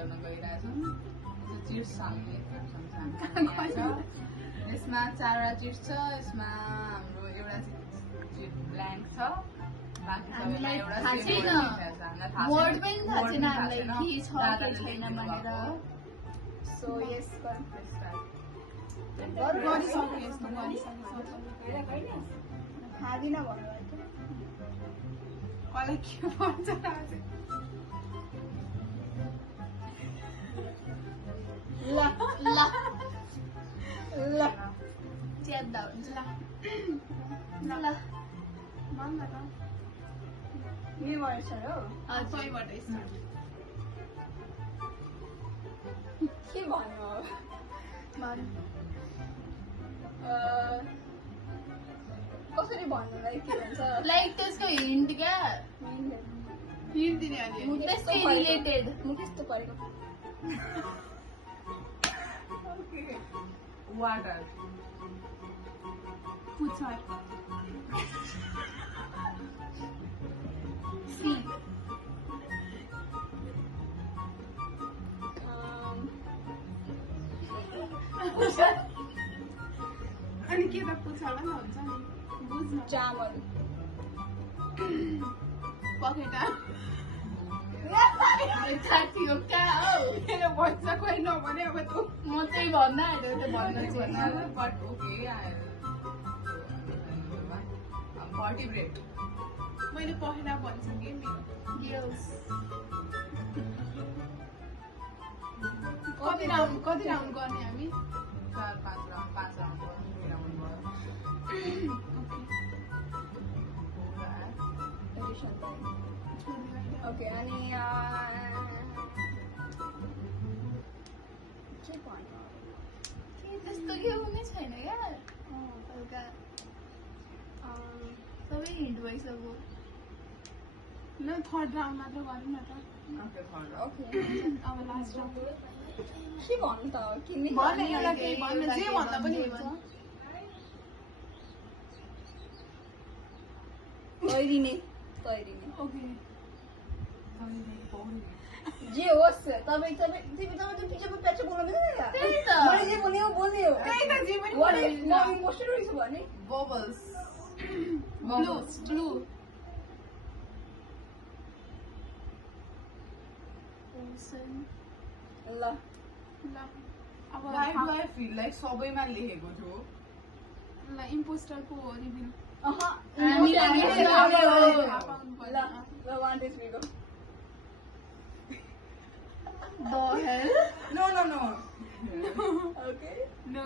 गर्न गइरहेछौँ चिप्स हामीले यसमा 4वटा चिप्स छ यसमा हाम्रो एउटा चिप्स ब्ल्याङ्क छ बाँकी सबैलाई एउटा वर्ड पनि थाहा छैन हामीलाई के छ के छैन भनेर सो यस खादिन भन्नु कसलाई के भन्छ ल ल ल च्याद्दा हुन्छ ल ल भन्न त मेमोरी छ हो तैबाट स्टार्ट के भन्नु भन् कसरी भन्नुलाई के भन्छ लाइक त्यसको हिन्ट क्या हिन्ट दिने अनि त्यसकै रिलेटेड म त्यस्तो गरेको वाटर पुच्छर सीड अनि के त पुच्छर पनि हुन्छ नि बुझ्नु चामल पखेटा साथी हो क्या हौ मेरो भन्छ खोइ नभने अब तँ म चाहिँ भन्न आएको त्यो भन्न चाहिँ बट ओके भर्टिब्रेट मैले पखेटा भनिसकेँ यस कति राउन्ड गर्ने हामी 4-5 राउन्ड 5 राउन्ड 2 राउन्ड भयो ओके अनि के भन्नु त्यस्तो के हुने छैन यार हल्का सबै हिन्ट भइसक्यो ल थर्ड राउन्ड मात्र गरौँ न त ओके अब लास्ट राउन्ड के भन्नु त किन भन्ने एउटा केही भन्नु जे भन्दा पनि हुन्छ तैरिने ओके जे होस् तपाईँ त टिचरको प्याच बोल्नु मिल्दैन त्यही त मैले जे बोल्ने हो बोल्ने हो त्यही त जे पनि वाट इफ म इमोसनल रहेछु भने बबल्स ब्लू ओसन ल अब Why do I feel like सबैमा लेखेको छु ल इम्पोस्टरको रिभिल अहा हामीले थाहा भयो ल 1 2 3 go The hell? No. Okay. No,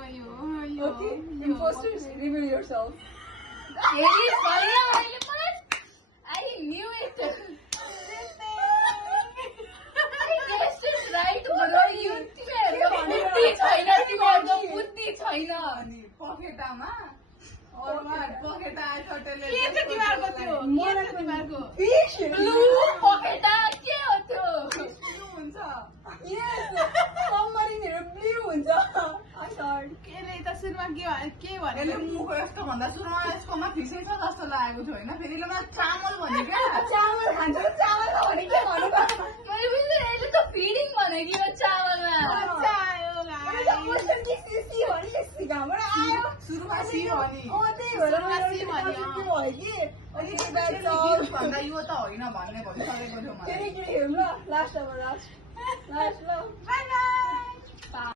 Okay. Imposters, reveal yourself. I knew it. I guessed it right, bro. You बुद्धि छैन तिमीहरूको बुद्धि छैन अनि पखेटामा पखेटा छोटेले के छ तिमीहरूको त्यो मलाई तिमीहरूको Fish. ब्लू पखेटा के हो त्यो ब्लू हुन्छ Yes. Submarine blue हुन्छ. I thought. केले त सुरुमा के भने यसले मुखको यस्तो भन्दा सुरुमा यसकोमा फिसै छ जस्तो लागेको थियो होइन फेरि यसले मलाई चामल भन्यो क्या चामल खान्छ चामल भने के भन्नु मैले बुझ्दै अहिले त फिडिङ भनेको यो चामलमा अच्छा आयो क्वेशन के सी भने सी कहाँबाट आयो सुरुमा सी भनी त्यही भएर सी भन्यो भयो कि अनि गिफ्ट भन्दा यो त होइन भन्ने भनिसकेको थियो मलाई केही हेरौँ ल लास्ट ल बाइ बाइ